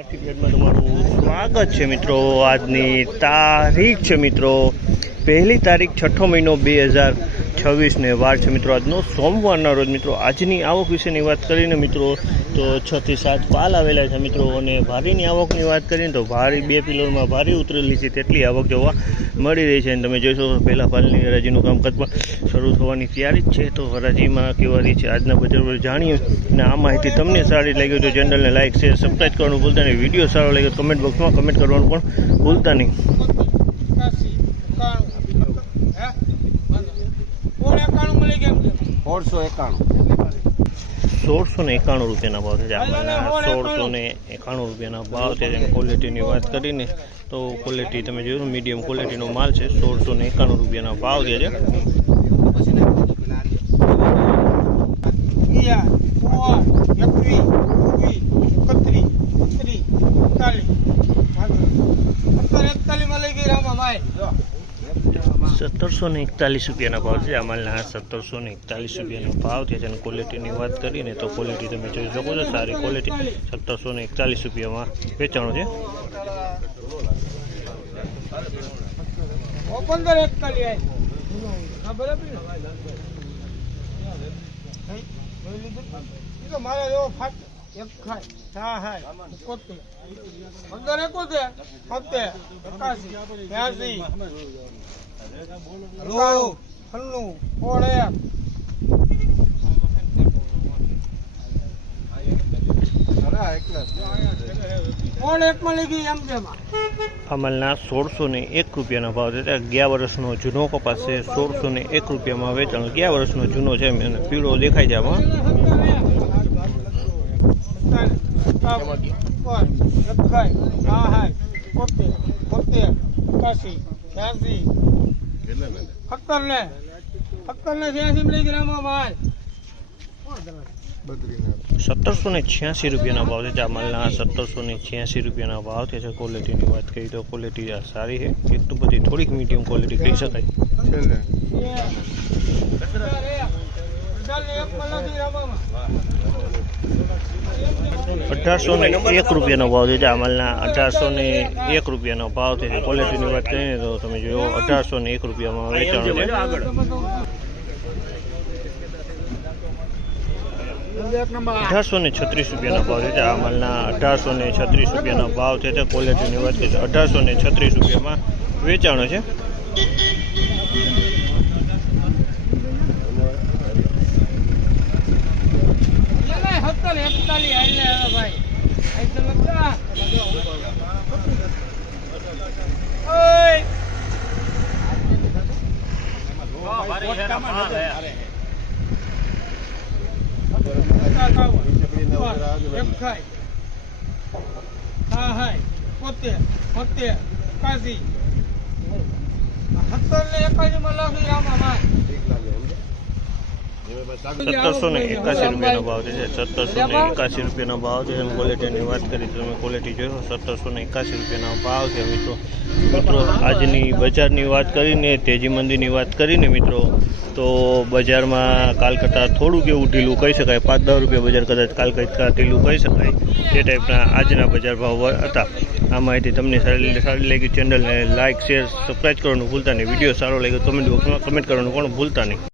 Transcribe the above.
માર્કેટમાં તમારું સ્વાગત છે મિત્રો। આજની તારીખ છે મિત્રો 1 તારીખ 6 મહિનો 2026 ને વાર છે મિત્રો આજનો સોમવારના રોજ મિત્રો। આજની આવક વિશેની વાત કરીને મિત્રો તો 6 થી 7 પાલ આવેલા છે મિત્રો। અને ભારીની આવકની વાત કરીને તો ભારી 2 પિલરમાં ભારી ઉતરેલી છે તેટલી આવક જોવા મળી રહી છે। અને તમે જોઈ શકો પહેલા પાલની હરાજીનું કામકાજ પણ શરૂ થવાની તૈયારી જ છે। તો હરાજીમાં કેવા રહી છે આજના બજાર પર જાણીએ। અને આ માહિતી તમને સારી લાગી તો ચેનલને લાઇક શેર સબસ્ક્રાઈબ કરવાનું ભૂલતા નહીં। વિડીયો સારો લાગે તો કમેન્ટ બોક્સમાં કમેન્ટ કરવાનું પણ ભૂલતા નહીં। 1691 રૂપિયાના ભાવ છે। આપણે 1691 રૂપિયાના ભાવ છે। ક્વોલિટીની વાત કરીને તો ક્વોલિટી તમે જોયું મીડિયમ ક્વોલિટીનો માલ છે। 1691 રૂપિયાના ભાવ છે। 1741 રૂપિયાના ભાવ છે। આ માલના 1741 રૂપિયાનો ભાવ છે। અને ક્વોલિટીની વાત કરીને તો ક્વોલિટી તમે જોઈ શકો છો સારી ક્વોલિટી 1741 રૂપિયામાં વેચાણો છે। અમલના 1601 રૂપિયાના ભાવ છે। 11 વર્ષનો જૂનો કપાસ છે। 1601 રૂપિયામાં વેચાણ 11 વર્ષનો જૂનો છે અને પીળો દેખાય છે આમાં। ₹1786 રૂપિયાના ભાવ છે। ચામલના 1786 રૂપિયાના ભાવ છે। ક્વોલિટીની વાત કરીએ તો ક્વોલિટી સારી છે। એટલું બધી થોડીક મીડિયમ ક્વોલિટી કહી શકાય। 1801 રૂપિયાનો ભાવ છે। ચામલના 1801 રૂપિયાનો ભાવ છે। ક્વોલિટીની વાત કરીએ તો તમે જોયો 1801 રૂપિયામાં વેચાણ છે। 1836 રૂપિયાનો ભાવ છે। આ માલના 1836 રૂપિયાનો ભાવ છે। ક્વોલિટીની વાત કરીએ તો 1836 રૂપિયામાં વેચાણો છે। ₹1781 ભાવ છે। 1781 રૂપિયાનો ભાવ છે। ક્વોલિટીની વાત કરી તો તમે ક્વોલિટી જોશો 1781 રૂપિયાનો ભાવ છે। મિત્રો આજની બજારની વાત કરીને તેજી મંદીની વાત કરીને મિત્રો તો બજારમાં કાલ કરતાં થોડુંક એવું ઢીલું કહી શકાય। 5-10 રૂપિયા બજાર કદાચ કાલ કરતાં ઢીલું કહી શકાય તે ટાઈપના આજના બજાર ભાવ હતા। આ માહિતી તમને સારી લાગી ચેનલને લાઇક શેર સબસ્ક્રાઈબ કરવાનું ભૂલતા નહીં। વિડીયો સારો લાગ્યો કમેન્ટ બોક્સમાં કમેન્ટ કરવાનું પણ ભૂલતા નહીં।